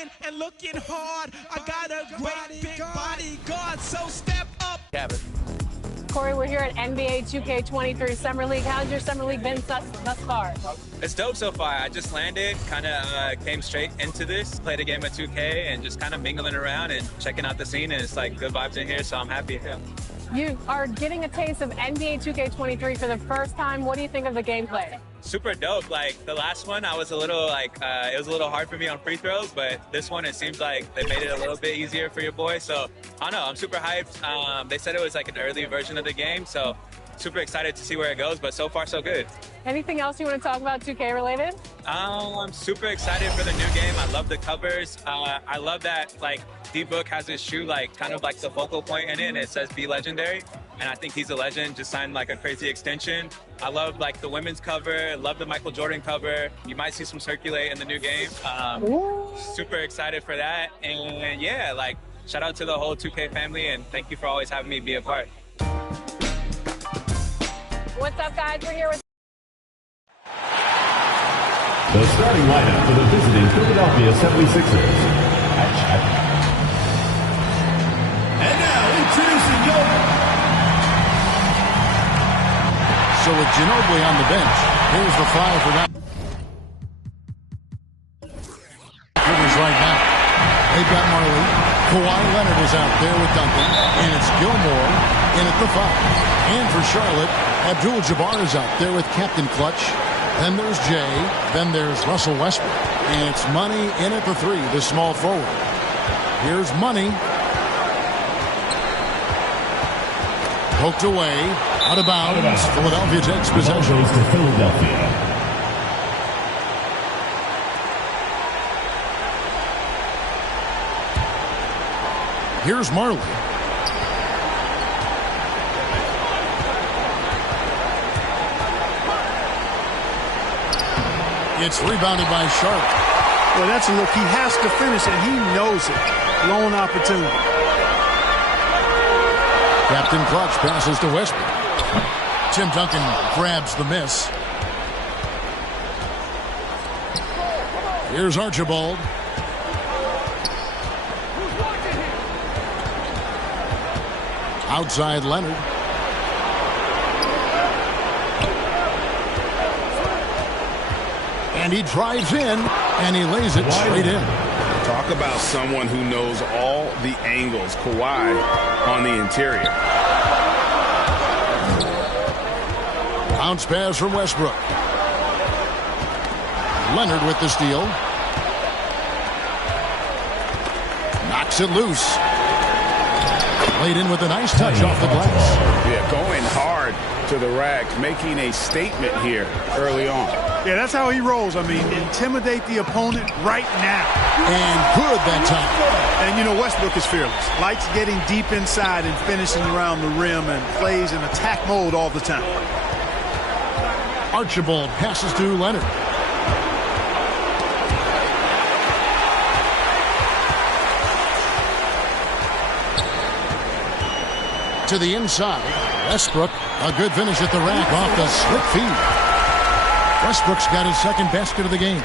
in and looking hard. I got a great big bodyguard, so step up. Kevin. Corey, we're here at NBA 2K23 Summer League. How's your Summer League been thus far? It's dope so far. I just landed, kind of came straight into this, played a game of 2K, and just kind of mingling around and checking out the scene. And it's like good vibes in here, so I'm happy. Yeah. You are getting a taste of NBA 2K23 for the first time. What do you think of the gameplay? Super dope. Like the last one, I was a little like it was a little hard for me on free throws, but this one it seems like they made it a little bit easier for your boy. So I don't know. I'm super hyped. They said it was like an early version of the game, so super excited to see where it goes. But so far, so good. Anything else you want to talk about 2K related? I'm super excited for the new game. I love the covers. I love that like D-Book has his shoe like kind of like the focal point in it, and it says "Be Legendary." And I think he's a legend. Just signed like a crazy extension. I love like the women's cover. Love the Michael Jordan cover. You might see some circulate in the new game. Super excited for that. And yeah, like shout out to the whole 2K family, and thank you for always having me be a part. What's up, guys? We're here with the starting lineup for the visiting Philadelphia 76ers. And now introducing Joker. So with Ginobili on the bench, here's the five for that. Rivers right now. They've got Marley. Kawhi Leonard is out there with Duncan. And it's Gilmore in at the five. And for Charlotte, Abdul-Jabbar is out there with Captain Clutch. Then there's Jay. Then there's Russell Westbrook. And it's Money in at the three, the small forward. Here's Money. Poked away. Out of bounds. Philadelphia takes possession. Goes to Philadelphia. Here's Marley. It's rebounded by Charlotte. Well, that's a look. He has to finish, and he knows it. Lone opportunity. Captain Clutch passes to Westbrook. Tim Duncan grabs the miss. Here's Archibald. Outside Leonard. And he drives in, and he lays it straight in. Talk about someone who knows all the angles. Kawhi on the interior. Bounce pass from Westbrook. Leonard with the steal. Knocks it loose. Laid in with a nice touch off the glass. Yeah, going hard to the rack, making a statement here early on. Yeah, that's how he rolls. I mean, intimidate the opponent right now. And good that time. And, you know, Westbrook is fearless. Likes getting deep inside and finishing around the rim and plays in attack mode all the time. Archibald passes to Leonard. To the inside. Westbrook, a good finish at the rack off the slip feed. Westbrook's got his second basket of the game.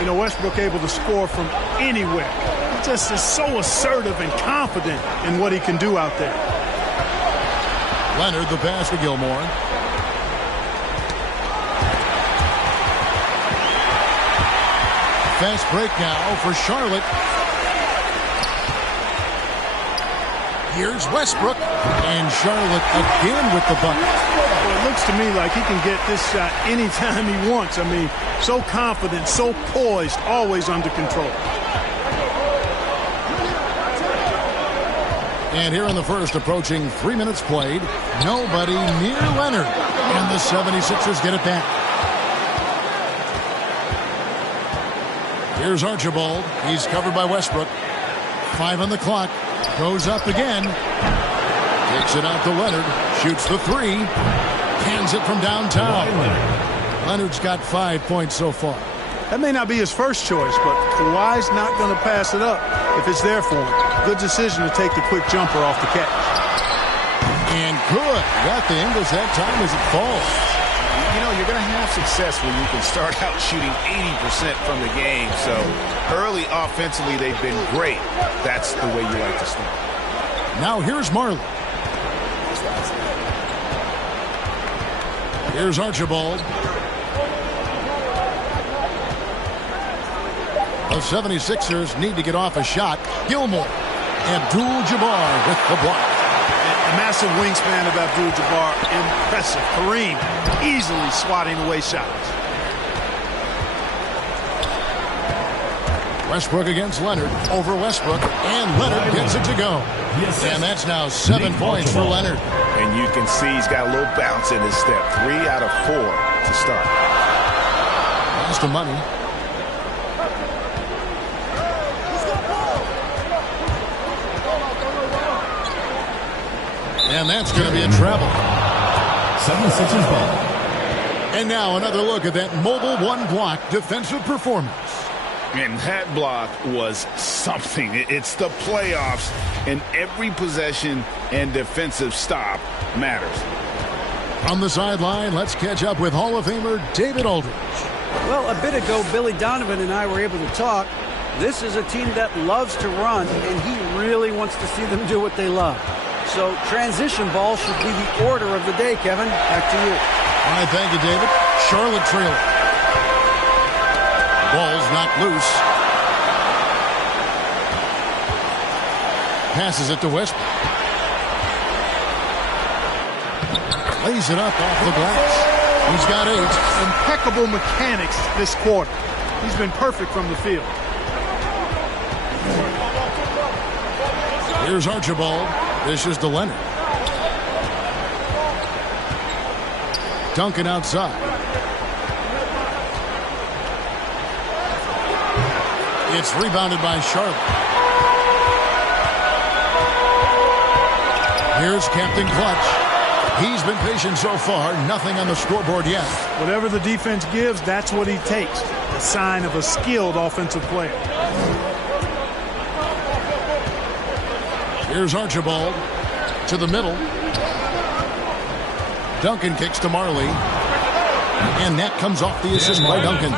You know, Westbrook able to score from anywhere. He just is so assertive and confident in what he can do out there. Leonard, the pass to Gilmore. Fast break now for Charlotte. Here's Westbrook. And Charlotte again with the bucket. Well, it looks to me like he can get this shot anytime he wants. I mean, so confident, so poised, always under control. And here in the first, approaching 3 minutes played, nobody near Leonard. And the 76ers get it back. Here's Archibald. He's covered by Westbrook. 5 on the clock. Goes up again. Takes it out to Leonard. Shoots the three. Hands it from downtown. Leonard's got 5 points so far. That may not be his first choice, but Kawhi's not going to pass it up if it's there for him. Good decision to take the quick jumper off the catch. And good. Got the angles that time as it falls. You know, you're going to have success when you can start out shooting 80% from the game. So early offensively, they've been great. That's the way you like to start. Now here's Marley. Here's Archibald. The 76ers need to get off a shot. Gilmore. Abdul-Jabbar with the block. A massive wingspan of Abdul-Jabbar. Impressive. Kareem easily swatting away shots. Westbrook against Leonard. Over Westbrook. And Leonard gets it to go. And that's now 7 points for Leonard. And you can see he's got a little bounce in his step. 3 out of 4 to start. Pass to Money. And that's going to be a travel. 76ers ball. And now another look at that mobile one-block defensive performance. And that block was something. It's the playoffs, and every possession and defensive stop matters. On the sideline, let's catch up with Hall of Famer David Aldridge. Well, a bit ago, Billy Donovan and I were able to talk. This is a team that loves to run, and he really wants to see them do what they love. So transition ball should be the order of the day, Kevin. Back to you. All right, thank you, David. Charlotte trailing. Ball's knocked loose. Passes it to Westbrook. Lays it up off the glass. He's got 8. Impeccable mechanics this quarter. He's been perfect from the field. Here's Archibald. This is to Leonard. Duncan outside. It's rebounded by Charlotte. Here's Captain Clutch. He's been patient so far. Nothing on the scoreboard yet. Whatever the defense gives, that's what he takes. A sign of a skilled offensive player. Here's Archibald to the middle. Duncan kicks to Marley. And that comes off the assist by Duncan.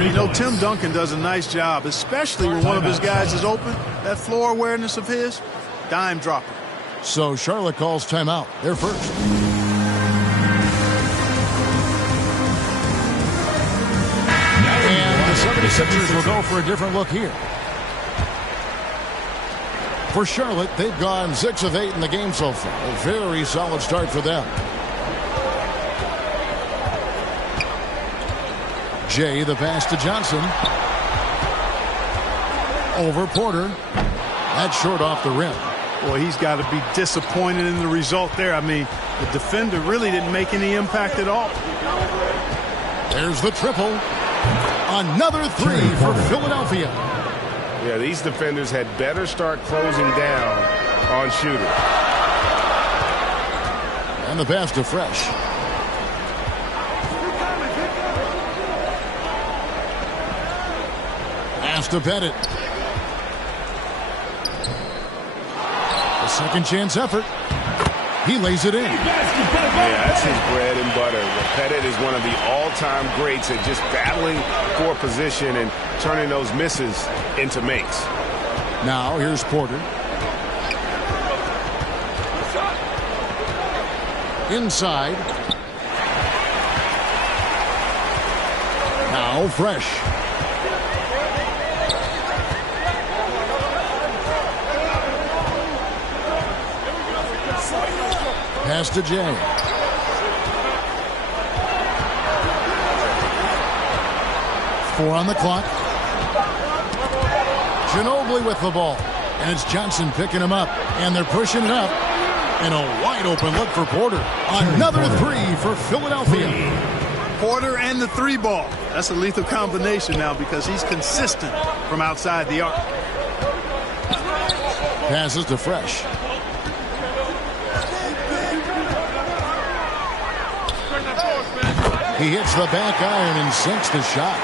You know, Tim Duncan does a nice job, especially when one of his guys is open. That floor awareness of his, dime dropping. So Charlotte calls timeout. They're first. And the 76ers will go for a different look here. For Charlotte, they've gone 6 of 8 in the game so far. A very solid start for them. Jay, the pass to Johnson. Over Porter. That's short off the rim. Boy, he's got to be disappointed in the result there. I mean, the defender really didn't make any impact at all. There's the triple. Another 3 for Philadelphia. Yeah, these defenders had better start closing down on shooting. And the pass to Fresh. Pass to Pettit. A second chance effort. He lays it in. Yeah, that's his bread and butter. Pettit is one of the all-time greats at just battling for position and turning those misses into makes. Now here's Porter. Inside. Now Fresh. Pass to Jay. Four on the clock. Ginobili with the ball. And it's Johnson picking him up. And they're pushing it up. And a wide open look for Porter. Another 3 for Philadelphia. Porter and the 3 ball. That's a lethal combination now because he's consistent from outside the arc. Passes to Fresh. He hits the back iron and sinks the shot.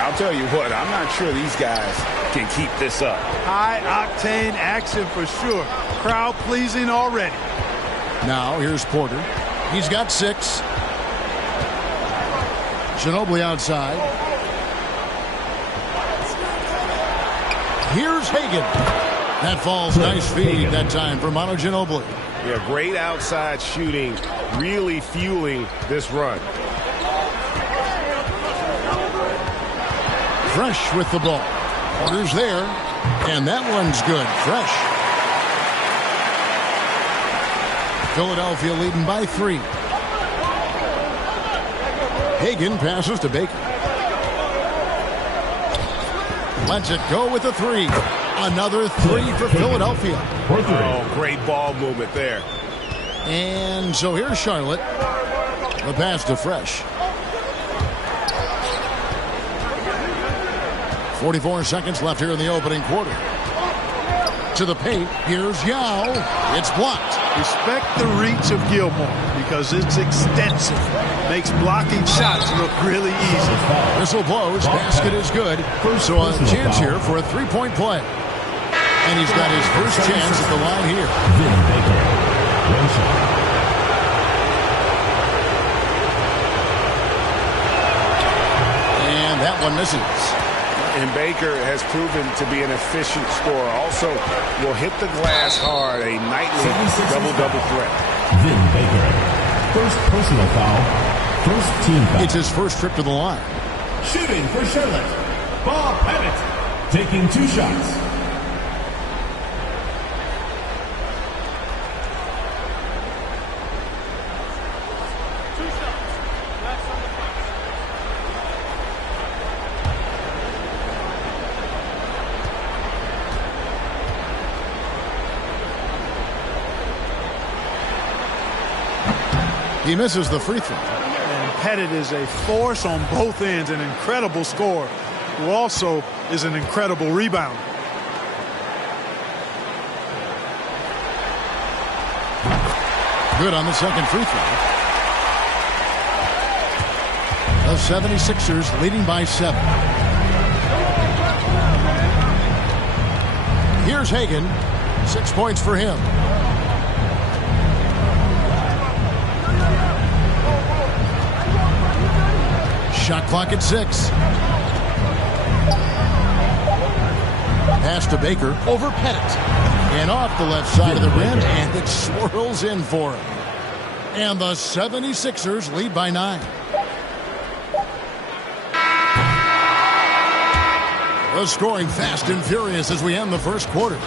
I'll tell you what, I'm not sure these guys can keep this up. High-octane action for sure. Crowd pleasing already. Now here's Porter. He's got 6. Ginobili outside. Here's Hagan. That falls. Nice feed that time for Manu Ginobili. Yeah, great outside shooting, really fueling this run. Fresh with the ball. Porter's there, and that one's good. Fresh. Philadelphia leading by 3. Hagan passes to Baker. Lets it go with a 3. Another 3 for Philadelphia. Oh, great ball movement there. And so here's Charlotte. The pass to Fresh. 44 seconds left here in the opening quarter. To the paint. Here's Yao. It's blocked. Respect the reach of Gilmore because it's extensive. Makes blocking shots look really easy. Whistle blows. Basket is good. So a chance here for a three-point play. And he's got his first chance at the line here. Vin Baker. One shot. And that one misses. And Baker has proven to be an efficient scorer. Also, will hit the glass hard. A nightly double-double threat. Vin Baker. First personal foul. First team foul. It's his first trip to the line. Shooting for Charlotte. Bob Pettit. Taking 2 shots. He misses the free throw. And Pettit is a force on both ends, an incredible scorer, who also is an incredible rebounder. Good on the second free throw. The 76ers leading by 7. Here's Hagan. 6 points for him. Shot clock at 6. Pass to Baker over Pettit. And off the left side of the rim, and it swirls in for him. And the 76ers lead by 9. The scoring fast and furious as we end the first quarter.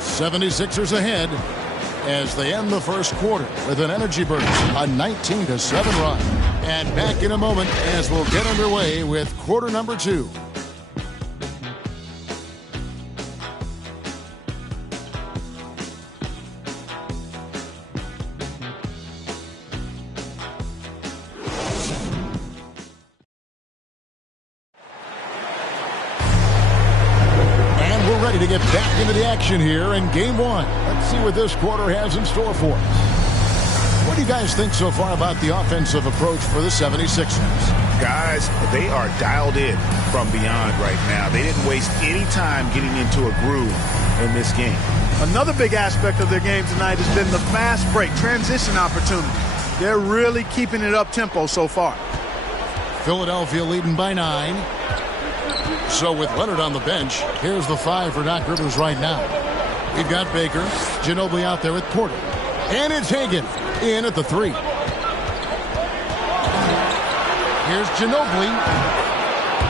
76ers ahead as they end the first quarter with an energy burst, a 19-7 run. And back in a moment as we'll get underway with quarter number 2. And we're ready to get back into the action here in game 1. Let's see what this quarter has in store for us. What do you guys think so far about the offensive approach for the 76ers? Guys, they are dialed in from beyond right now. They didn't waste any time getting into a groove in this game. Another big aspect of their game tonight has been the fast break, transition opportunity. They're really keeping it up-tempo so far. Philadelphia leading by 9. So with Leonard on the bench, here's the 5 for Doc Rivers right now. We've got Baker, Ginobili out there with Porter. And it's Hagan in at the 3. Here's Ginobili.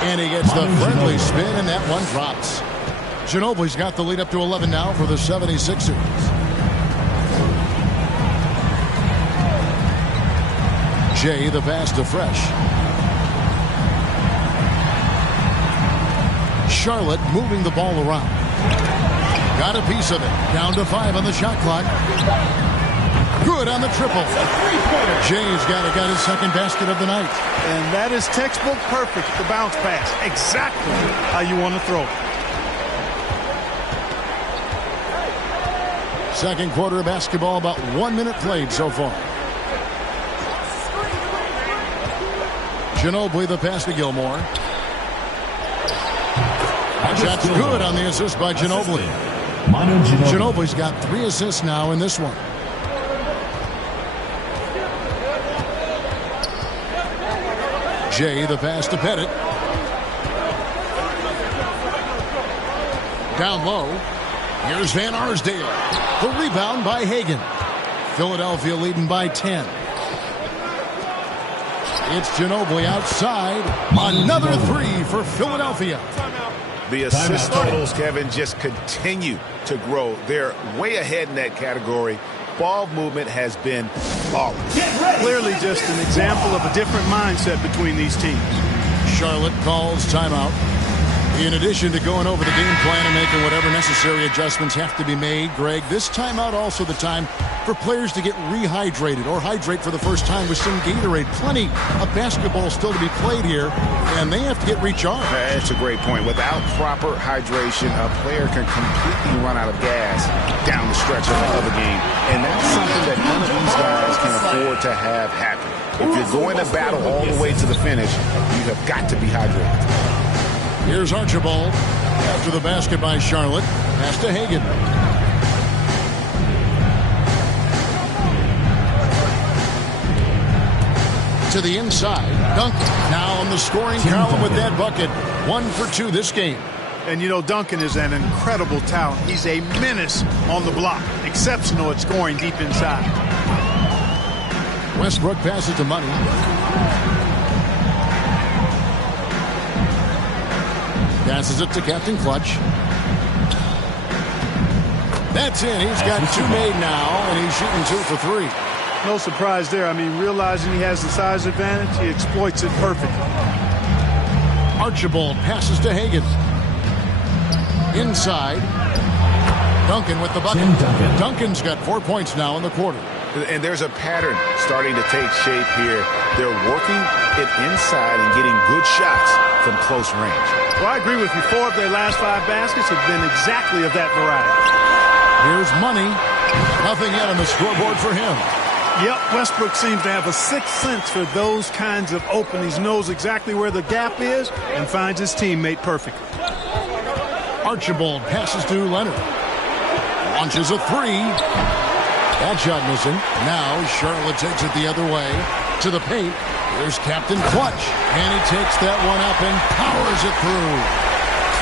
And he gets the friendly spin, and that one drops. Ginobili's got the lead up to 11 now for the 76ers. Jay, the pass to Fresh. Charlotte moving the ball around. Got a piece of it. Down to 5 on the shot clock. Good on the triple. Jay's got his second basket of the night. And that is textbook perfect, the bounce pass. Exactly how you want to throw it. Second quarter of basketball, about 1 minute played so far. Ginobili, the pass to Gilmore. Shot's good on the assist by Ginobili. Ginobili's got 3 assists now in this one. Jay, the pass to Pettit. Down low. Here's Van Arsdale. The rebound by Hagan. Philadelphia leading by 10. It's Ginobili outside. Another three for Philadelphia. The assist totals, Kevin, just continue to grow. They're way ahead in that category. Ball movement has been flawless. Clearly just an example of a different mindset between these teams. Charlotte calls timeout. In addition to going over the game plan and making whatever necessary adjustments have to be made, Greg, this timeout also the time for players to get rehydrated or hydrate for the first time with some Gatorade. Plenty of basketball still to be played here, and they have to get recharged. That's a great point. Without proper hydration, a player can completely run out of gas down the stretch of a game, and that's something that none of these guys can afford to have happen. If you're going to battle all the way to the finish, you have got to be hydrated. Here's Archibald after the basket by Charlotte. Pass to Hagan. To the inside. Duncan now on the scoring column with that bucket. 1 for 2 this game. And you know, Duncan is an incredible talent. He's a menace on the block. Exceptional at scoring deep inside. Westbrook passes to Money. Passes it to Captain Clutch. That's in. He's got 2 made now, and he's shooting 2 for 3. No surprise there. I mean, realizing he has the size advantage, he exploits it perfectly. Archibald passes to Hagan. Inside. Duncan with the bucket. Duncan's got 4 points now in the quarter. And there's a pattern starting to take shape here. They're working it inside and getting good shots from close range. Well, I agree with you. 4 of their last 5 baskets have been exactly of that variety. Here's Money. Nothing yet on the scoreboard for him. Yep, Westbrook seems to have a sixth sense for those kinds of openings. Knows exactly where the gap is and finds his teammate perfectly. Archibald passes to Leonard. Launches a 3. That shot missing. Now Charlotte takes it the other way to the paint. There's Captain Clutch, and he takes that one up and powers it through.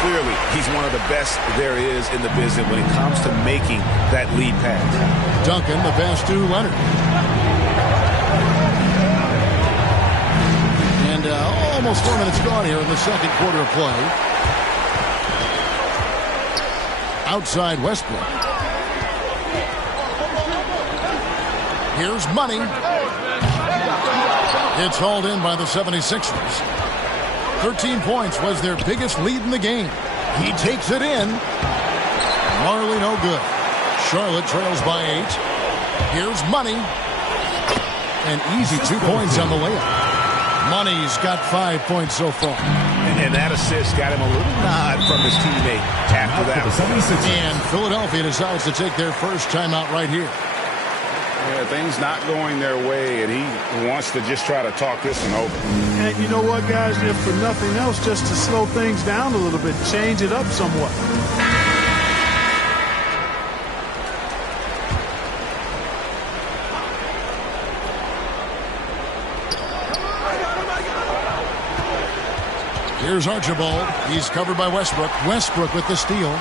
Clearly, he's one of the best there is in the business when it comes to making that lead pass. Duncan, the pass to Leonard. And almost 4 minutes gone here in the second quarter of play. Outside Westbrook. Here's Money. It's hauled in by the 76ers. 13 points was their biggest lead in the game. He takes it in. Marley no good. Charlotte trails by 8. Here's Money. An easy 2 points on the layup. Money's got 5 points so far. And that assist got him a little nod from his teammate after that. And Philadelphia decides to take their first timeout right here. Yeah, things not going their way, and he wants to just try to talk this one over. And you know what, guys? If for nothing else, just to slow things down a little bit, change it up somewhat. Here's Archibald. He's covered by Westbrook. Westbrook with the steal.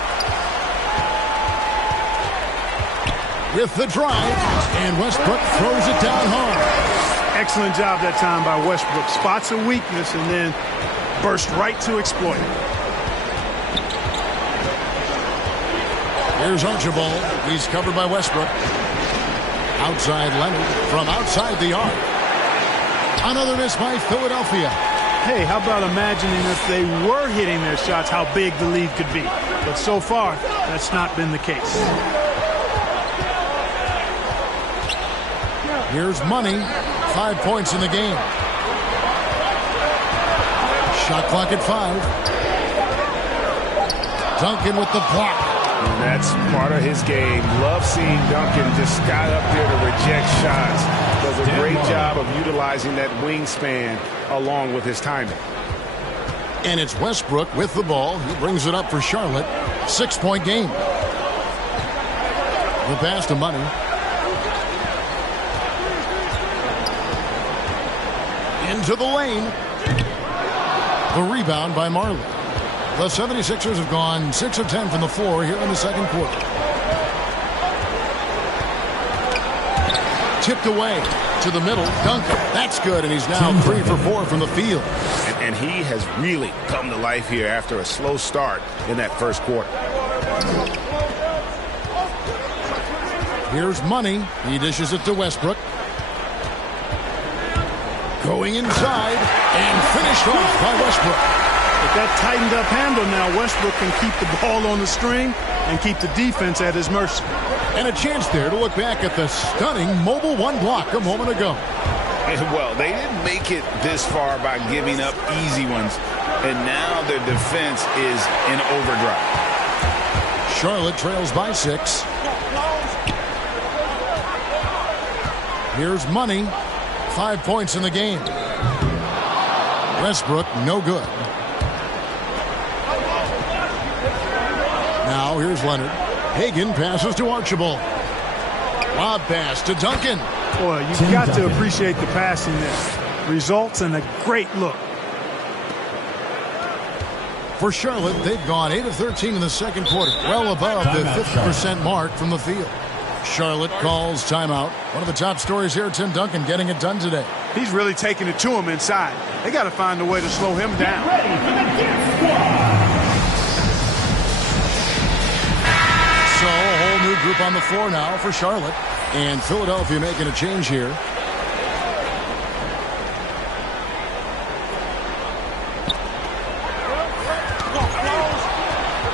With the drive, and Westbrook throws it down hard. Excellent job that time by Westbrook. Spots a weakness and then burst right to exploit it. Here's Archibald. He's covered by Westbrook. Outside Leonard from outside the arc. Another miss by Philadelphia. Hey, how about imagining if they were hitting their shots, how big the lead could be. But so far, that's not been the case. Here's Money. 5 points in the game. Shot clock at 5. Duncan with the block. And that's part of his game. Love seeing Duncan just got up there to reject shots. Does a great job of utilizing that wingspan along with his timing. And it's Westbrook with the ball. He brings it up for Charlotte. 6-point game. The pass to Money. Into the lane. The rebound by Marley. The 76ers have gone 6 of 10 from the floor here in the second quarter. Tipped away to the middle. Duncan. That's good, and he's now 3 for 4 from the field. And he has really come to life here after a slow start in that first quarter. Here's Money. He dishes it to Westbrook. Going inside and finished off by Westbrook. With that tightened up handle now, Westbrook can keep the ball on the string and keep the defense at his mercy. And a chance there to look back at the stunning mobile one block a moment ago. Well, they didn't make it this far by giving up easy ones, and now their defense is in overdrive. Charlotte trails by 6. Here's Money. 5 points in the game. Westbrook, no good. Now here's Leonard. Hagan passes to Archibald. Lob pass to Duncan. Boy, you've got to appreciate the passing there. Results in a great look. For Charlotte, they've gone 8 of 13 in the second quarter, well above the 50% mark from the field. Charlotte calls timeout. One of the top stories here, Tim Duncan getting it done today. He's really taking it to him inside. They got to find a way to slow him down. So a whole new group on the floor now for Charlotte. And Philadelphia making a change here.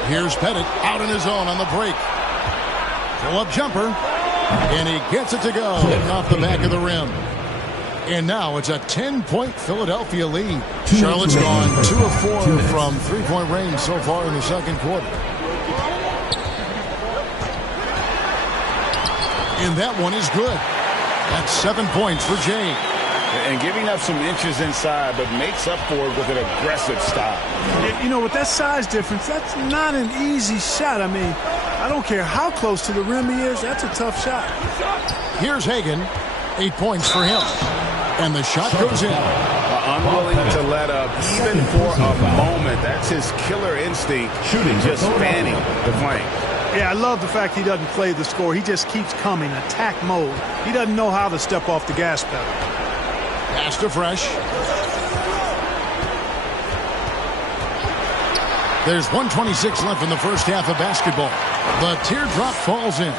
Here's Pettit out on his own on the break. Pull-up jumper. And he gets it to go off the back of the rim. And now it's a 10-point Philadelphia lead. Charlotte's gone 2 of 4 from three-point range so far in the second quarter. And that one is good. That's 7 points for Jay. And giving up some inches inside, but makes up for it with an aggressive style. You know, with that size difference, that's not an easy shot. I mean, I don't care how close to the rim he is, that's a tough shot. Here's Hagan. 8 points for him. And the shot goes in. Unwilling to let up even for a moment. That's his killer instinct. Shooting, just fanning the flank. Yeah, I love the fact he doesn't play the score. He just keeps coming, attack mode. He doesn't know how to step off the gas pedal. Pass to Fresh. There's 1:26 left in the first half of basketball. The teardrop falls in.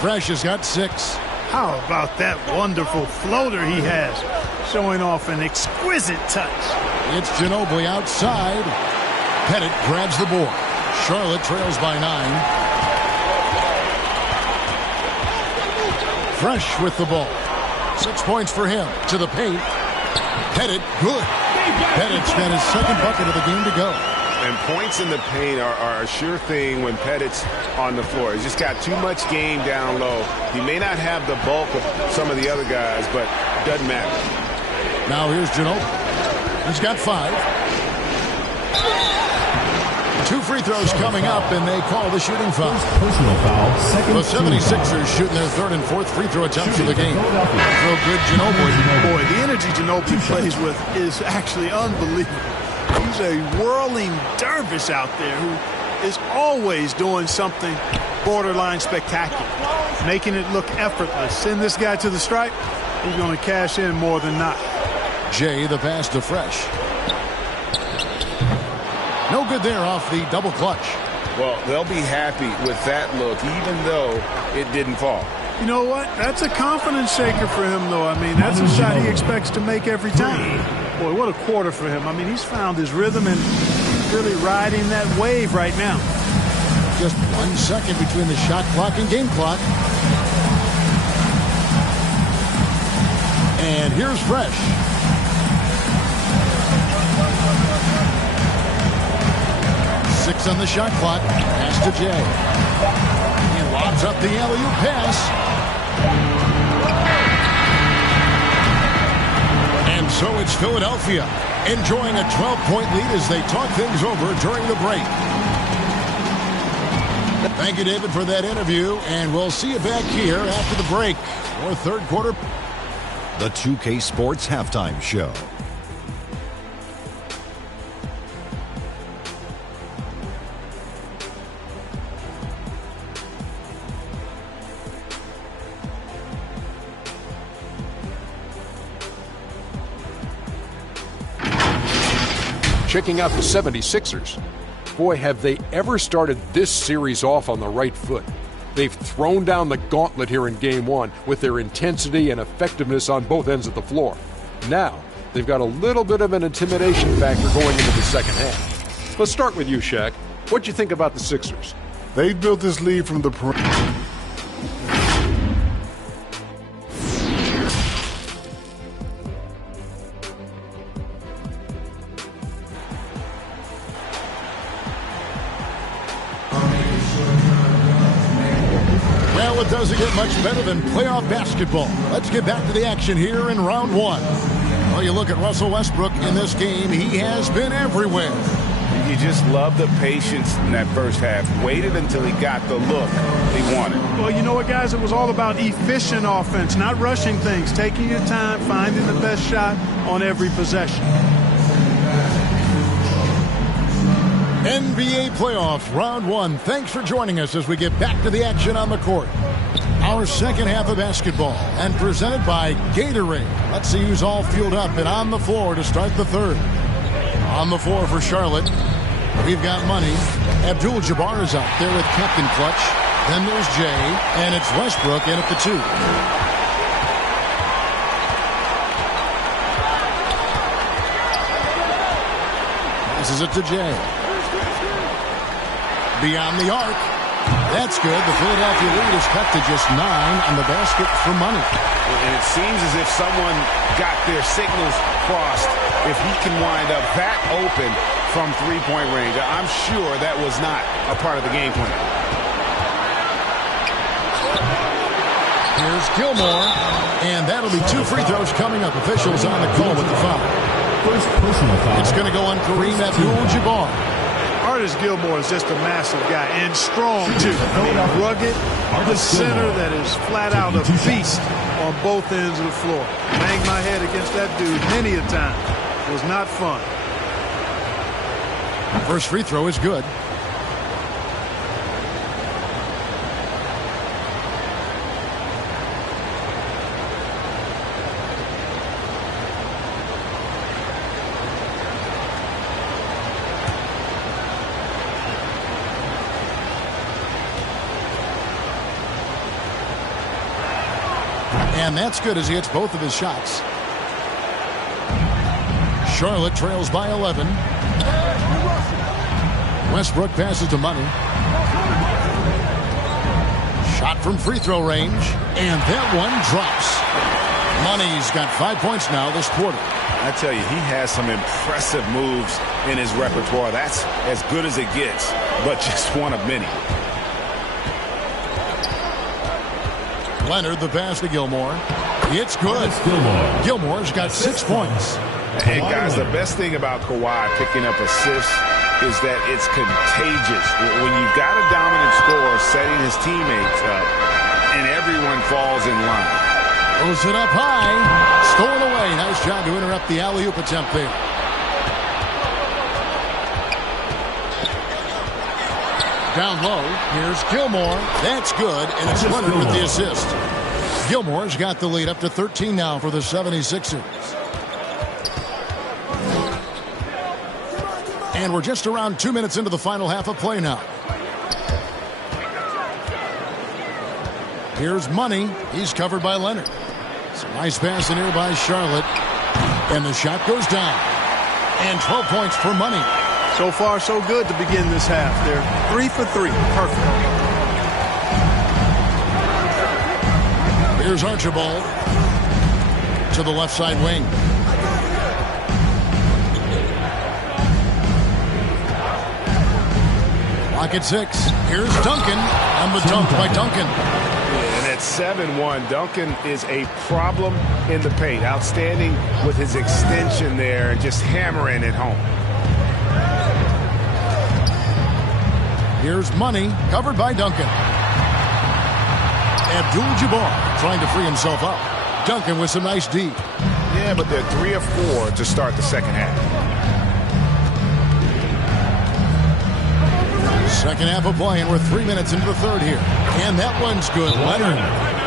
Fresh has got 6. How about that wonderful floater he has, showing off an exquisite touch. It's Ginobili outside. Pettit grabs the board. Charlotte trails by 9. Fresh with the ball. 6 points for him. To the paint. Pettit, good. Pettit's got his second bucket of the game to go. And points in the paint are a sure thing when Pettit's on the floor. He's just got too much game down low. He may not have the bulk of some of the other guys, but it doesn't matter. Now here's Ginobili. He's got 5. 2 free throws coming up, and they call the shooting foul. Personal foul. The 76ers shooting their 3rd and 4th free throw attempts of the game. Real good Ginobili. Boy, the energy Ginobili plays with is actually unbelievable. He's a whirling dervish out there who is always doing something borderline spectacular, making it look effortless. Send this guy to the stripe, he's going to cash in more than not. Jay, the pass to Fresh. No good there off the double clutch. Well, they'll be happy with that look, even though it didn't fall. You know what? That's a confidence shaker for him, though. I mean, that's a shot he expects to make every time. Boy, what a quarter for him. I mean, he's found his rhythm and really riding that wave right now. Just 1 second between the shot clock and game clock. And here's Fresh. Six on the shot clock. Pass to Jay. He lobs up the alley-oop pass. And so it's Philadelphia enjoying a 12-point lead as they talk things over during the break. Thank you, David, for that interview, and we'll see you back here after the break for 3rd quarter. The 2K Sports Halftime Show. checking out the 76ers. Boy, have they ever started this series off on the right foot. They've thrown down the gauntlet here in Game 1 with their intensity and effectiveness on both ends of the floor. Now, they've got a little bit of an intimidation factor going into the second half. Let's start with you, Shaq. What'd you think about the Sixers? They built this lead from the perimeter. Well, it doesn't get much better than playoff basketball. Let's get back to the action here in round one. Well, you look at Russell Westbrook in this game, he has been everywhere. You just love the patience in that first half. Waited until he got the look he wanted. Well, you know what, guys? It was all about efficient offense, not rushing things, taking your time, finding the best shot on every possession. NBA playoffs, round one. Thanks for joining us as we get back to the action on the court. Our second half of basketball, and presented by Gatorade. Let's see who's all fueled up and on the floor to start the third. On the floor for Charlotte, we've got Money. Abdul-Jabbar is out there with Captain Clutch. Then there's Jay, and it's Westbrook in at the 2. Passes it to Jay. Beyond the arc. That's good. The Philadelphia lead is cut to just 9 on the basket for Money. And it seems as if someone got their signals crossed. If he can wind up that open from three-point range, I'm sure that was not a part of the game plan. Here's Gilmore, and that'll be 2 free throws coming up. Officials on the call with the foul. First personal foul. It's going to go on Kareem Abdul-Jabbar. Artis Gilmore is just a massive guy and strong, too. Rugged, the center that is flat out a beast on both ends of the floor. Banged my head against that dude many a time. It was not fun. First free throw is good. And that's good as he hits both of his shots. Charlotte trails by 11. Westbrook passes to Money. Shot from free throw range. And that one drops. Money's got 5 points now this quarter. I tell you, he has some impressive moves in his repertoire. That's as good as it gets, but just one of many. Leonard, the pass to Gilmore. It's good. Gilmore's got 6 points. And guys, the best thing about Kawhi picking up assists is that it's contagious. When you've got a dominant scorer setting his teammates up, and everyone falls in line. Throws it up high. Stolen away. Nice job to interrupt the alley-oop attempt there. Down low, here's Gilmore. That's good, and it's Leonard with the assist. Gilmore's got the lead up to 13 now for the 76ers. And we're just around 2 minutes into the final half of play now. Here's Money. He's covered by Leonard. Some nice pass in here by Charlotte. And the shot goes down. And 12 points for Money. So far, so good to begin this half. They're 3 for 3. Perfect. Here's Archibald to the left side wing. Lock at 6. Here's Duncan. And the dunk by Duncan. And at 7-1, Duncan is a problem in the paint. Outstanding with his extension there and just hammering it home. Here's Money, covered by Duncan. Abdul-Jabbar trying to free himself up. Duncan with some nice D. Yeah, but they're 3 of 4 to start the second half. Second half of play, and we're 3 minutes into the third here. And that one's good. Leonard.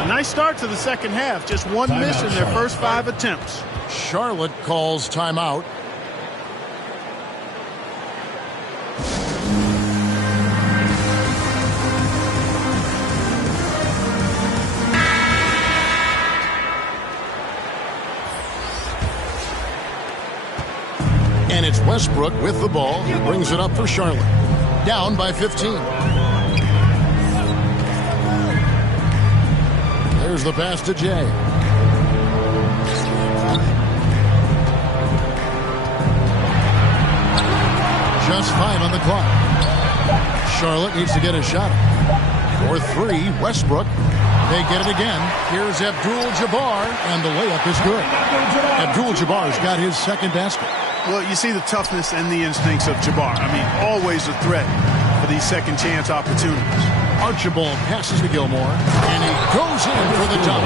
Nice start to the second half. Just one miss in their first 5 attempts. Charlotte calls timeout. Westbrook with the ball. He brings it up for Charlotte. Down by 15. There's the pass to Jay. Just 5 on the clock. Charlotte needs to get a shot. For 3, Westbrook. They get it again. Here's Abdul-Jabbar, and the layup is good. Abdul-Jabbar's got his second basket. Well, you see the toughness and the instincts of Jabbar. I mean, always a threat for these second chance opportunities. Archibald passes to Gilmore, and he goes in for the dunk.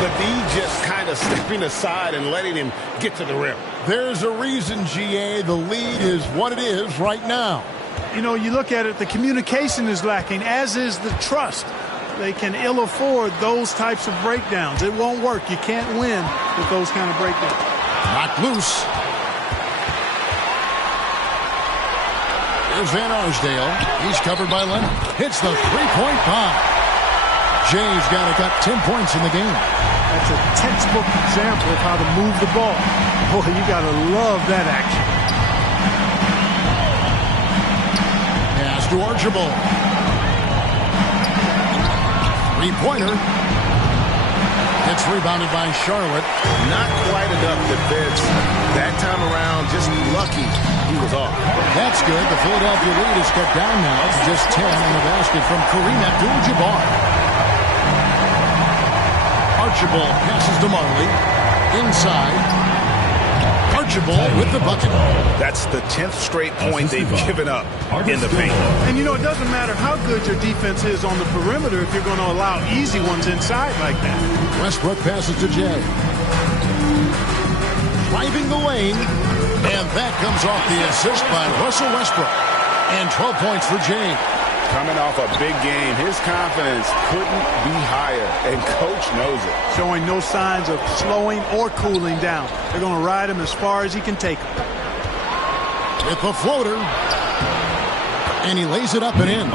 The D just kind of stepping aside and letting him get to the rim. There's a reason, GA, the lead is what it is right now. You know, you look at it, the communication is lacking, as is the trust. They can ill afford those types of breakdowns. It won't work. You can't win with those kind of breakdowns. Knocked loose. Here's Van Arsdale. He's covered by Leonard. Hits the three-point bomb. Jay's got 10 points in the game. That's a textbook example of how to move the ball. Boy, you got to love that action. Pass to Archibald. Three-pointer. It's rebounded by Charlotte. Not quite enough defense. That time around, just lucky he was off. That's good. The Philadelphia lead is cut down now to just 10 on the basket from Kareem Abdul-Jabbar. Archibald passes to Marley. Inside. Archibald with the bucket. That's the 10th straight point they've given up in the paint. And you know, it doesn't matter how good your defense is on the perimeter if you're going to allow easy ones inside like that. Westbrook passes to Jay. Driving the lane. And that comes off the assist by Russell Westbrook. And 12 points for Jay. Coming off a big game, his confidence couldn't be higher, and Coach knows it. Showing no signs of slowing or cooling down. They're going to ride him as far as he can take him. With the floater. And he lays it up and in.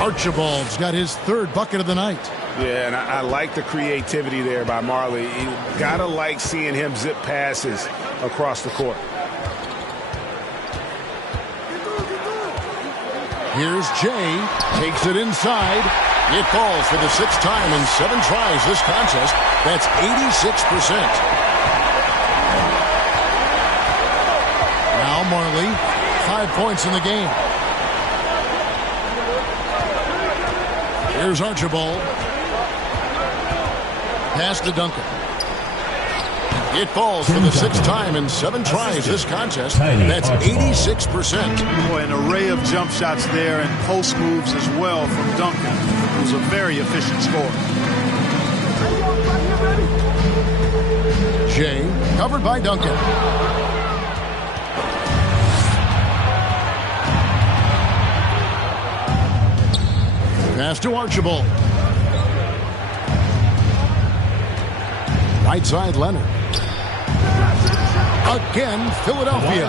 Archibald's got his third bucket of the night. Yeah, and I like the creativity there by Marley. You gotta like seeing him zip passes across the court. Here's Jay. Takes it inside. It falls for the 6th time in 7 tries this contest. That's 86%. Now Marley. 5 points in the game. Here's Archibald. Pass to Duncan. It falls for the 6th time in 7 tries this contest. That's 86%. Boy, an array of jump shots there and post moves as well from Duncan, who's a very efficient scorer. Jay, covered by Duncan. Pass to Archibald. Right side, Leonard. Again, Philadelphia.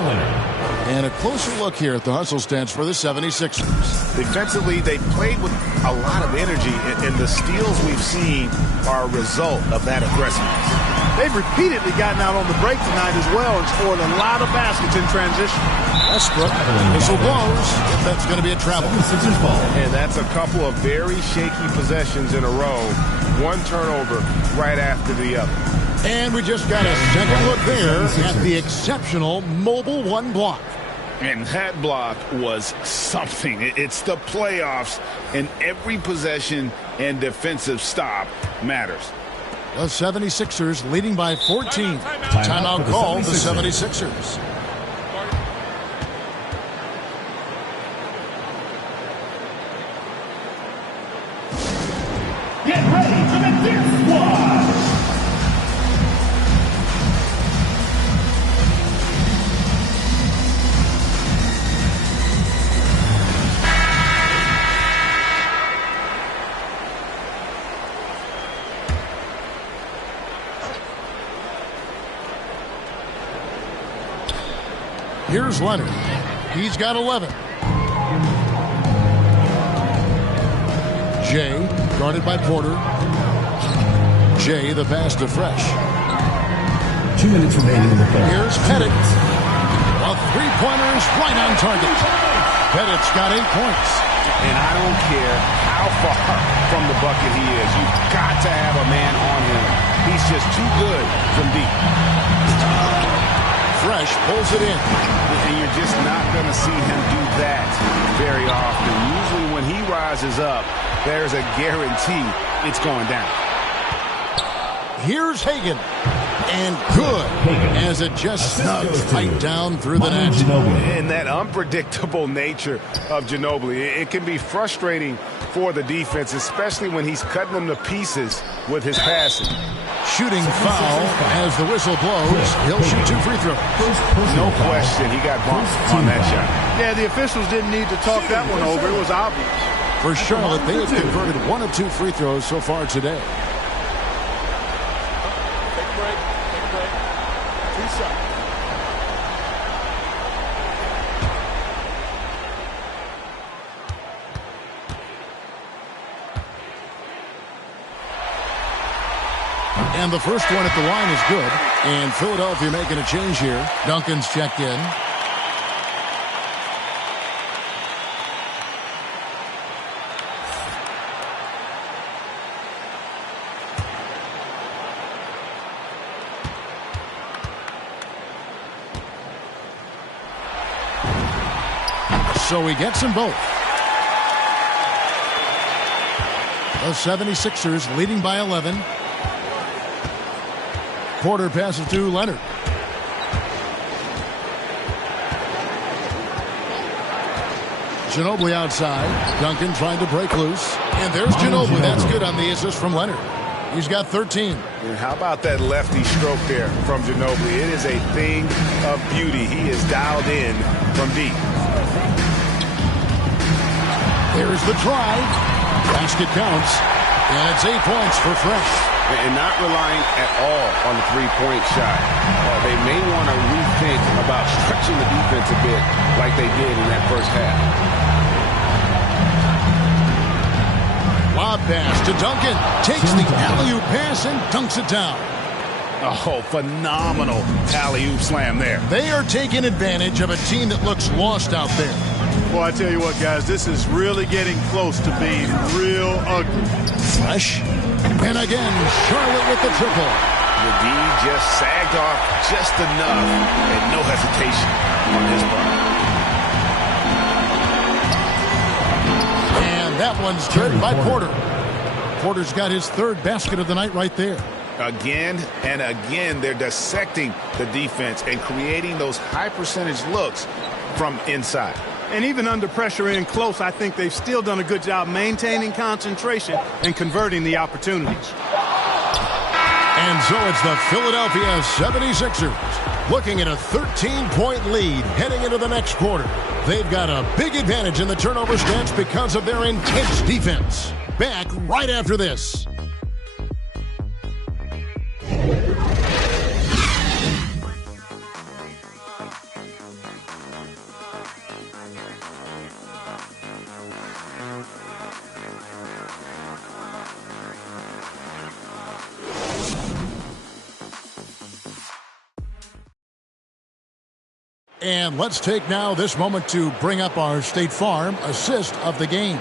And a closer look here at the hustle stats for the 76ers. Defensively, they played with a lot of energy, and the steals we've seen are a result of that aggressiveness. They've repeatedly gotten out on the break tonight as well and scored a lot of baskets in transition. Westbrook, whistle blows. That's going to be a travel. And that's a couple of very shaky possessions in a row. One turnover right after the other. And we just got a second look there at the exceptional Mobile One block. And that block was something. It's the playoffs, and every possession and defensive stop matters. The 76ers leading by 14. Timeout called the 76ers. Get ready for the Deer Squad! Here's Leonard. He's got 11. Jay, guarded by Porter. Jay, the pass to Fresh. 2 minutes remaining in the third. Here's Pettit. A three-pointer is right on target. Pettit's got 8 points. And I don't care how far from the bucket he is. You've got to have a man on him. He's just too good from deep. Fresh pulls it in. And you're just not going to see him do that very often. Usually when he rises up, there's a guarantee it's going down. Here's Hagan. And good, as it just snugs right down through the net. And that unpredictable nature of Ginobili, it can be frustrating for the defense, especially when he's cutting them to pieces with his passing. Shooting foul as the whistle blows. He'll shoot 2 free throws. No question, he got bumped on that shot. Yeah, the officials didn't need to talk that one over. It was obvious. For Charlotte, they have converted 1 of 2 free throws so far today. And the first one at the line is good. And Philadelphia making a change here. Duncan's checked in. So he gets them both. The 76ers leading by 11. Porter passes to Leonard. Ginobili outside. Duncan trying to break loose. And there's Ginobili. That's good on the assist from Leonard. He's got 13. And how about that lefty stroke there from Ginobili? It is a thing of beauty. He is dialed in from deep. There's the drive. Basket counts. And it's 8 points for Fresh. And not relying at all on the three-point shot. They may want to rethink about stretching the defense a bit like they did in that first half. Lob pass to Duncan. Takes the alley-oop pass and dunks it down. Oh, phenomenal alley-oop slam there. They are taking advantage of a team that looks lost out there. Well, I tell you what, guys, this is really getting close to being real ugly. Fresh. And again, Charlotte with the triple. The D just sagged off just enough and no hesitation on his part. And that one's good by Porter. Porter's got his 3rd basket of the night right there. Again and again, they're dissecting the defense and creating those high-percentage looks from inside. And even under pressure in close, I think they've still done a good job maintaining concentration and converting the opportunities. And so it's the Philadelphia 76ers looking at a 13-point lead heading into the next quarter. They've got a big advantage in the turnover stats because of their intense defense. Back right after this. And let's take now this moment to bring up our State Farm assist of the game.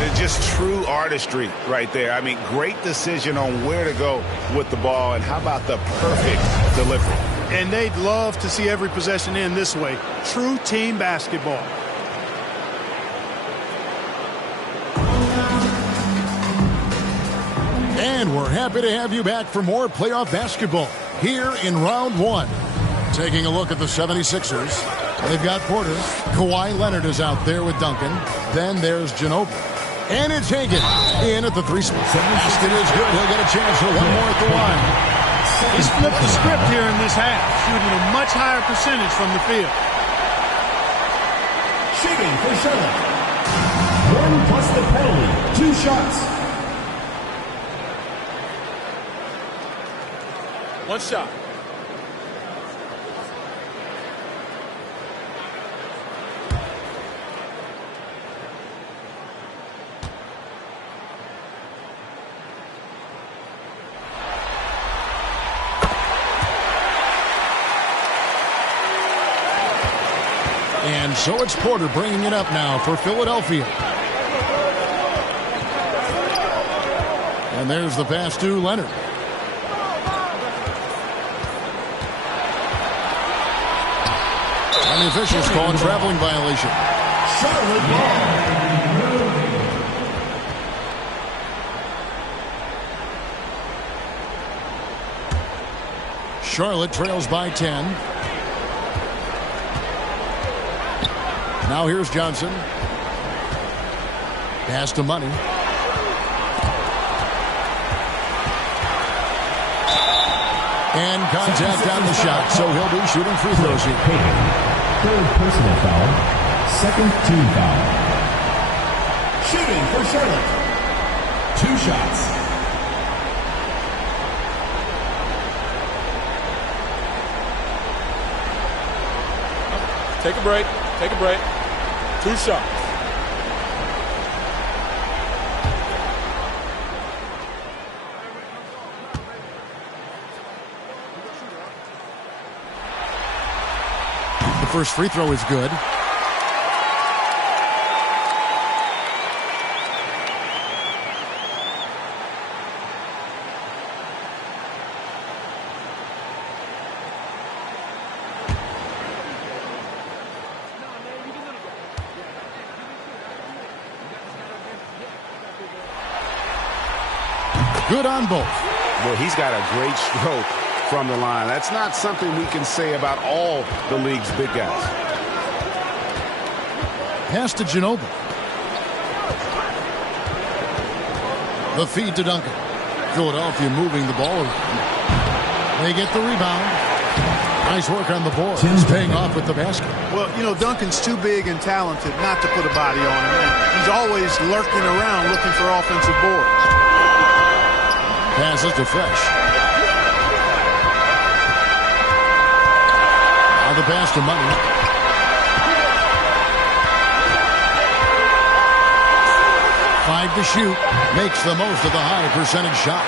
It's just true artistry right there. I mean, great decision on where to go with the ball, and how about the perfect delivery. And they'd love to see every possession end this way. True team basketball. And we're happy to have you back for more playoff basketball here in round 1. Taking a look at the 76ers. They've got Porter. Kawhi Leonard is out there with Duncan. Then there's Ginobili. And it's Hagan in at the 3 spot. Basket is good. He'll get a chance for one more at the line. He's flipped the script here in this half, shooting a much higher percentage from the field. Shooting for Charlotte. 1 plus the penalty. 2 shots. 1 shot. And so it's Porter bringing it up now for Philadelphia. And there's the pass to Leonard. And the officials call a traveling violation. Charlotte ball. Charlotte trails by 10. Now here's Johnson. Pass to Money. And contact on the shot, so he'll be shooting free throws here. Third personal foul. Second team foul. Shooting for Charlotte. 2 shots. Take a break. Take a break. 2 shots. The first free throw is good. Good on both. Well, he's got a great stroke from the line. That's not something we can say about all the league's big guys. Pass to Ginobili. The feed to Duncan. Philadelphia moving the ball around. They get the rebound. Nice work on the board. He's paying off with the basket. Well, you know, Duncan's too big and talented not to put a body on him. And he's always lurking around looking for offensive boards. Passes to Fresh. Now the pass to Money. Five to shoot. Makes the most of the high percentage shot.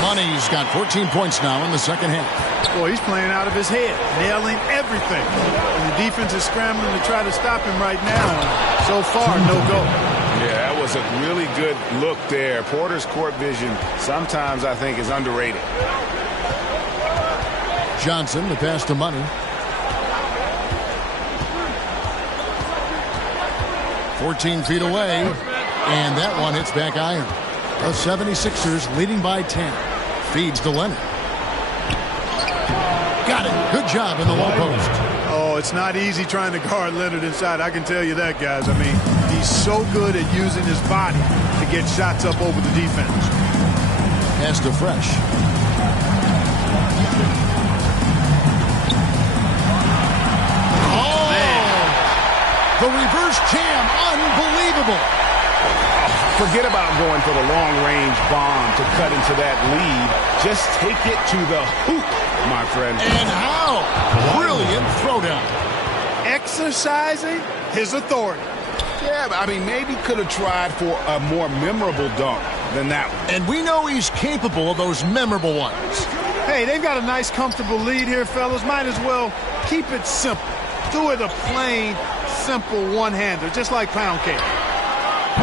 Money's got 14 points now in the second half. Boy, he's playing out of his head, nailing everything. And the defense is scrambling to try to stop him right now. And so far, no go. Yeah, that was a really good look there. Porter's court vision sometimes, I think, is underrated. Johnson, the pass to Money. 14 feet away, and that one hits back iron. The 76ers leading by 10. Feeds to Leonard. Got it. Good job in the low post. Oh, it's not easy trying to guard Leonard inside. I can tell you that, guys. I mean, he's so good at using his body to get shots up over the defense. Pass to Fresh. Oh! Man. The reverse jam. Unbelievable. Forget about going for the long-range bomb to cut into that lead. Just take it to the hoop, my friend. And how? Brilliant throwdown. Exercising his authority. Yeah, I mean, maybe could have tried for a more memorable dunk than that one. And we know he's capable of those memorable ones. Hey, they've got a nice, comfortable lead here, fellas. Might as well keep it simple. Do it a plain, simple one-hander, just like pound cake.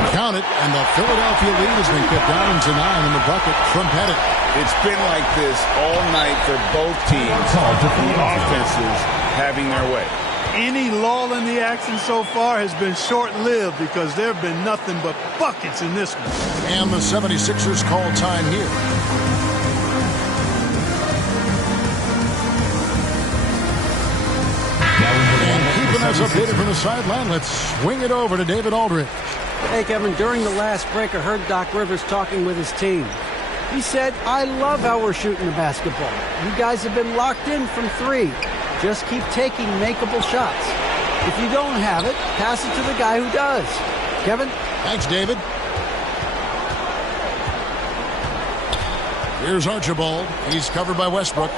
Count it, and the Philadelphia lead has been kept down to 9 in the bucket from Pettit. It's been like this all night for both teams. The offenses having their way. Any lull in the action so far has been short-lived because there have been nothing but buckets in this one. And the 76ers call time here. And keeping us updated from the sideline, let's swing it over to David Aldridge. Hey, Kevin, during the last break, I heard Doc Rivers talking with his team. He said, I love how we're shooting the basketball. You guys have been locked in from 3. Just keep taking makeable shots. If you don't have it, pass it to the guy who does. Kevin? Thanks, David. Here's Archibald. He's covered by Westbrook.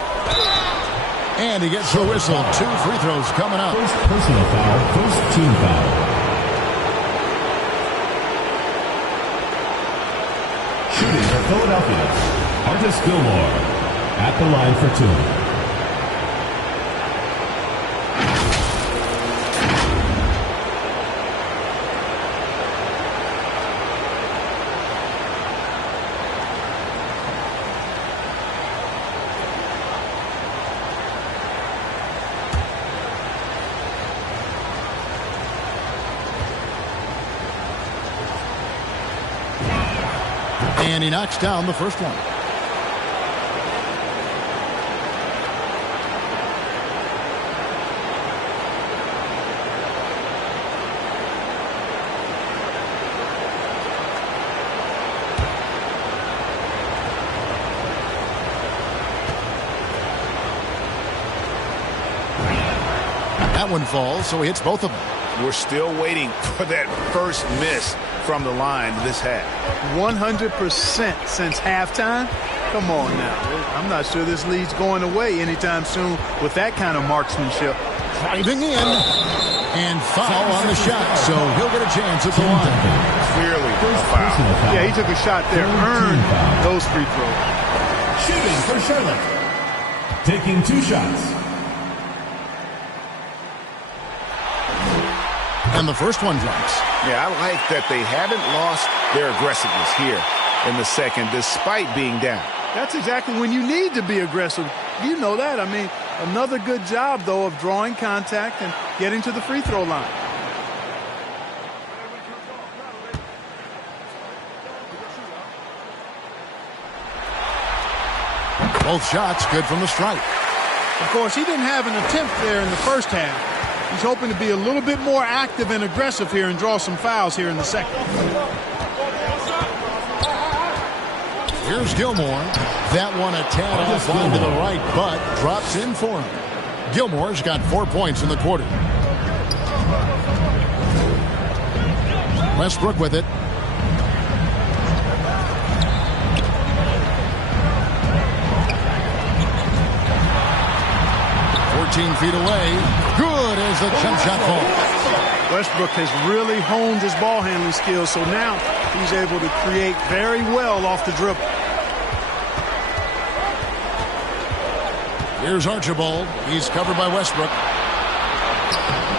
And he gets the whistle. 2 free throws coming up. First personal foul, first team foul. Shooting for Philadelphia, Artis Gilmore at the line for 2. And he knocks down the first one. That one falls, so he hits both of them. We're still waiting for that first miss from the line this half. 100% since halftime? Come on now. I'm not sure this lead's going away anytime soon with that kind of marksmanship. Driving in. And foul on the shot, so he'll get a chance at the line. Clearly a foul. Yeah, he took a shot there, earned those free throws. Shooting for Charlotte. Taking 2 shots. And the first one drops. Yeah, I like that they haven't lost their aggressiveness here in the second, despite being down. That's exactly when you need to be aggressive. You know that. I mean, another good job, though, of drawing contact and getting to the free throw line. Both shots good from the stripe. Of course, he didn't have an attempt there in the first half. He's hoping to be a little bit more active and aggressive here and draw some fouls here in the second. Here's Gilmore. That one a tad offline to the right, but drops in for him. Gilmore's got 4 points in the quarter. Westbrook with it. Feet away. Good as the jump shot falls. Westbrook has really honed his ball handling skills, so now he's able to create very well off the dribble. Here's Archibald. He's covered by Westbrook.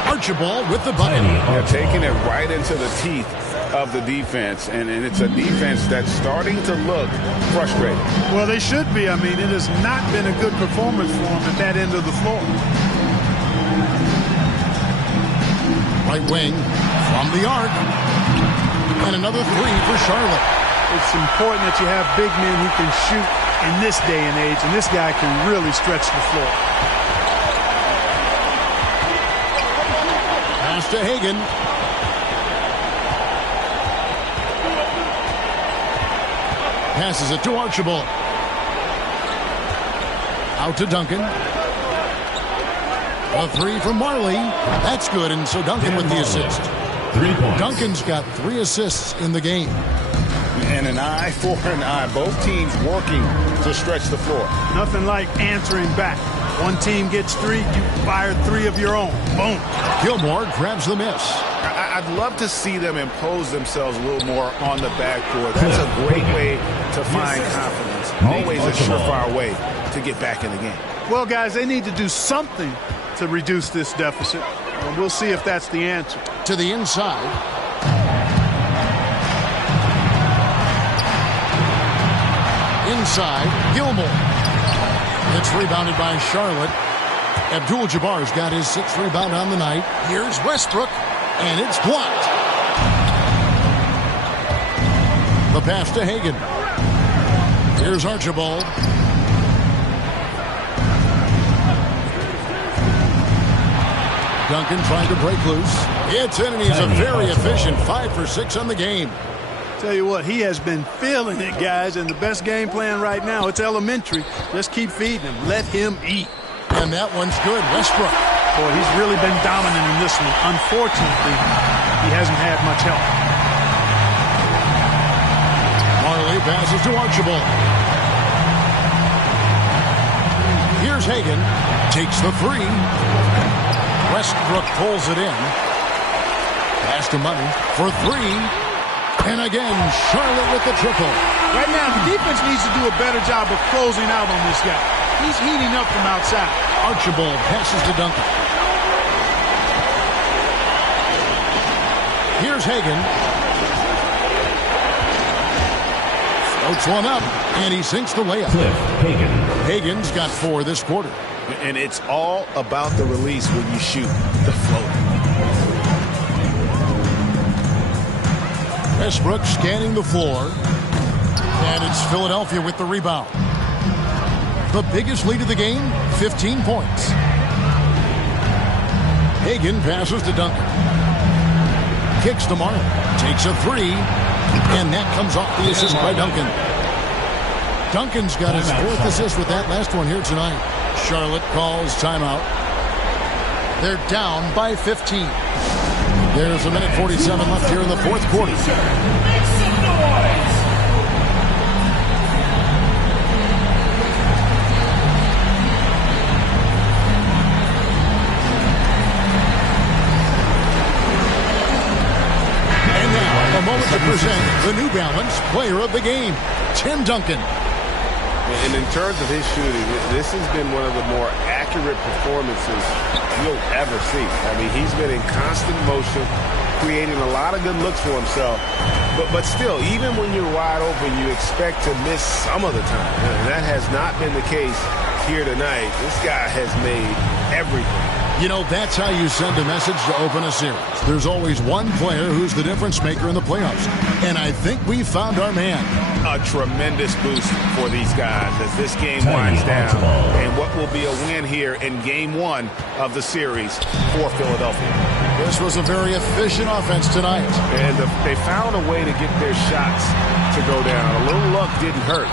Archibald with the bucket. They're taking it right into the teeth of the defense, and it's a defense that's starting to look frustrated. Well, they should be. I mean, it has not been a good performance for them at that end of the floor. Right wing from the arc. And another three for Charlotte. It's important that you have big men who can shoot in this day and age, and this guy can really stretch the floor. Pass to Hagan. Passes it to Archibald. Out to Duncan. A three from Marley. That's good, and so Duncan with the assist. 3 points. Duncan's got 3 assists in the game. And an eye for an eye. Both teams working to stretch the floor. Nothing like answering back. One team gets 3, you fired 3 of your own. Boom. Gilmore grabs the miss. I'd love to see them impose themselves a little more on the backcourt. That's a great way to find confidence. Always a surefire way to get back in the game. Well, guys, they need to do something to reduce this deficit. And we'll see if that's the answer. To the inside. Inside, Gilmore. It's rebounded by Charlotte. Abdul-Jabbar's got his 6th rebound on the night. Here's Westbrook, and it's blocked. The pass to Hagan. Here's Archibald. Duncan trying to break loose. It's in, and he's a very efficient 5 for 6 on the game. Tell you what, he has been feeling it, guys, and the best game plan right now, it's elementary. Just keep feeding him. Let him eat. And that one's good. Westbrook. Boy, he's really been dominant in this one. Unfortunately, he hasn't had much help. Marley passes to Archibald. Here's Hagan. Takes the 3. Westbrook pulls it in. Pass to Money for 3. And again, Charlotte with the triple. Right now, the defense needs to do a better job of closing out on this guy. He's heating up from outside. Archibald passes to Duncan. Here's Hagan. Floats one up, and he sinks the layup. Cliff Hagan. Hagan's got 4 this quarter. And it's all about the release when you shoot the floater. Westbrook scanning the floor. And it's Philadelphia with the rebound. The biggest lead of the game, 15 points. Hagan passes to Duncan. Kicks to Marley. Takes a three. And that comes off the assist by Duncan. Duncan's got his 4th assist with that last one here tonight. Charlotte calls timeout. They're down by 15. There's a minute 47 left here in the 4th quarter. Make some noise! And now, a moment to present the New Balance Player of the Game, Tim Duncan. And in terms of his shooting, this has been one of the more accurate performances you'll ever see. I mean, he's been in constant motion, creating a lot of good looks for himself. But still, even when you're wide open, you expect to miss some of the time. And that has not been the case here tonight. This guy has made everything. You know, that's how you send a message to open a series. There's always one player who's the difference maker in the playoffs. And I think we found our man. A tremendous boost for these guys as this game winds down. And what will be a win here in Game 1 of the series for Philadelphia. This was a very efficient offense tonight. And they found a way to get their shots to go down. A little luck didn't hurt.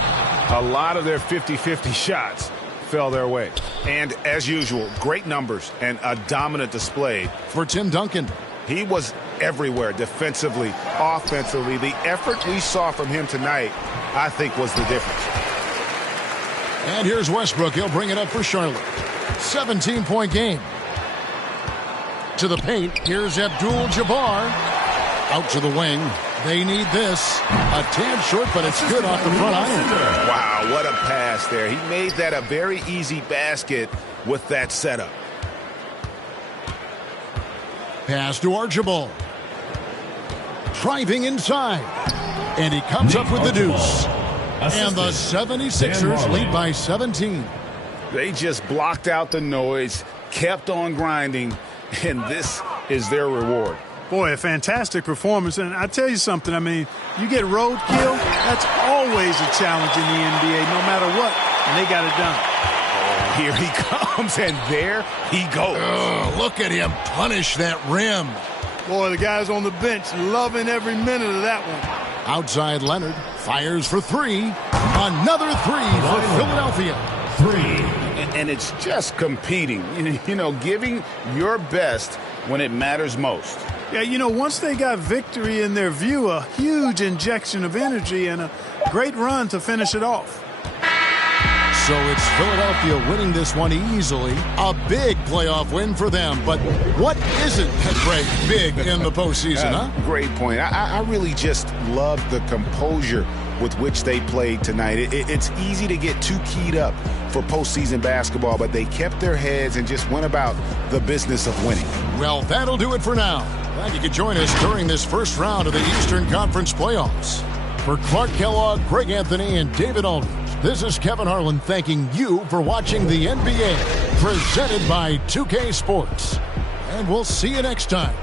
A lot of their 50-50 shots fell their way. And as usual, great numbers and a dominant display for Tim Duncan. He was everywhere, defensively, offensively. The effort we saw from him tonight, I think, was the difference. And here's Westbrook. He'll bring it up for Charlotte. 17-point game. To the paint. Here's Abdul-Jabbar. Out to the wing. They need this. A tad short, but it's good off the front iron. Wow, what a pass there. He made that a very easy basket with that setup. Pass to Archibald. Driving inside. And he comes up with the deuce. And the 76ers lead by 17. They just blocked out the noise, kept on grinding, and this is their reward. Boy, a fantastic performance. And I tell you something, I mean, you get roadkill, that's always a challenge in the NBA, no matter what. And they got it done. Oh, here he comes, and there he goes. Oh, look at him punish that rim. Boy, the guys on the bench loving every minute of that one. Outside Leonard fires for three. Another three for Philadelphia. And it's just competing, you know, giving your best when it matters most. Yeah, you know, once they got victory in their view, a huge injection of energy and a great run to finish it off. So it's Philadelphia winning this one easily. A big playoff win for them. But what isn't Greg big in the postseason, huh? Great point. I really just love the composure with which they played tonight. It's easy to get too keyed up for postseason basketball, but they kept their heads and just went about the business of winning. Well, that'll do it for now. Glad you could join us during this first round of the Eastern Conference playoffs. For Clark Kellogg, Greg Anthony, and David Aldridge, this is Kevin Harlan thanking you for watching the NBA, presented by 2K Sports. And we'll see you next time.